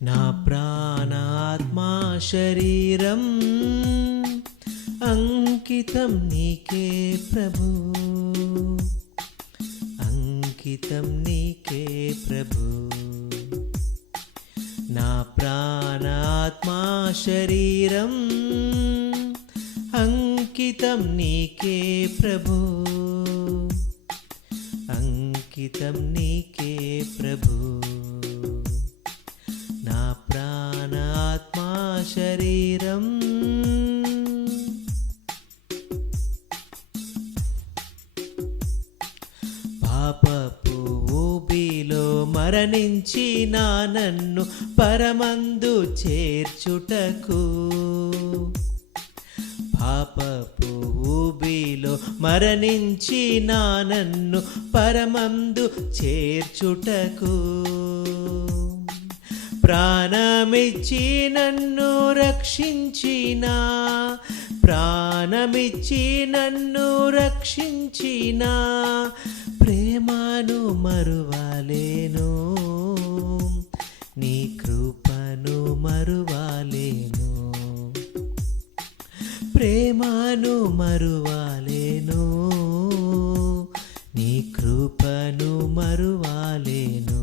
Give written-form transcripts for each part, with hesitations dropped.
నా ప్రాణాత్మా శరీరం అంకితం నీకే ప్రభు, అంకితం నీకే ప్రభు. నా ప్రాణాత్మా శరీరం అంకితం నీకే ప్రభు, అంకితం నీకే ప్రభు. నా ప్రాణాత్మా శరీరం పాపపు ఊబిలో మరణించిన నన్ను పరమందు చేర్చుటకు, పాపపు ఊబిలో మరణించిన నన్ను పరమందు చేర్చుటకు, ప్రాణమిచ్చి నన్ను రక్షించిన, ప్రాణమిచ్చి నన్ను రక్షించిన ప్రేమను మరువలేను, నీ కృపను మరువలేను, ప్రేమను మరువలేను, నీ కృపను మరువలేను.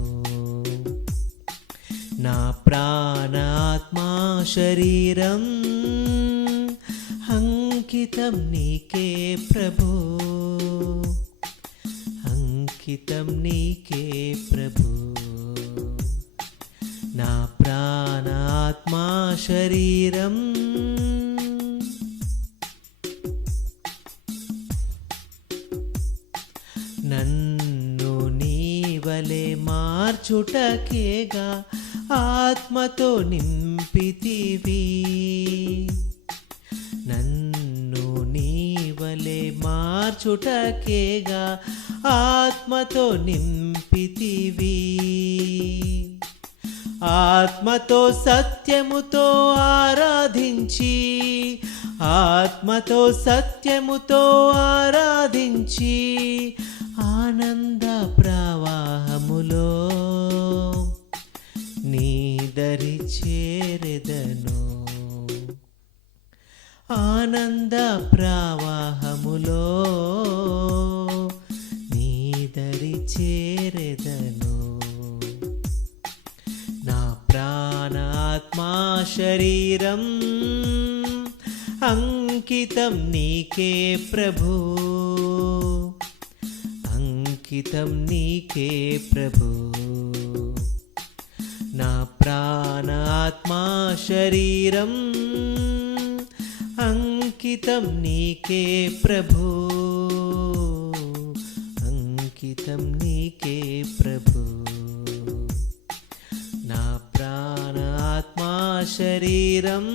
నా ప్రాణాత్మా శరీరం అంకితం నీకే ప్రభు, అంకితం నీకే ప్రభు. నా ప్రాణాత్మా శరీరం నన్ను నీవలే మార్చుటకేగా ఆత్మతో నింపితివి, నన్ను నీవలే మార్చుటకేగా ఆత్మతో నింపితివి, ఆత్మతో సత్యముతో ఆరాధించి, ఆత్మతో సత్యముతో ఆరాధించి ఆనంద ప్రవాహములో నీ దరి చేరెదను, ఆనంద ప్రవాహములో నీ దరి చేరెదను. నా ప్రాణాత్మా శరీరం అంకితం నీకే ప్రభు, అంకితం నీకే ప్రభు. నా ప్రాణాత్మా శరీరం అంకితం నీకే ప్రభు, అంకితం నీకే ప్రభు. నా ప్రాణాత్మా శరీరం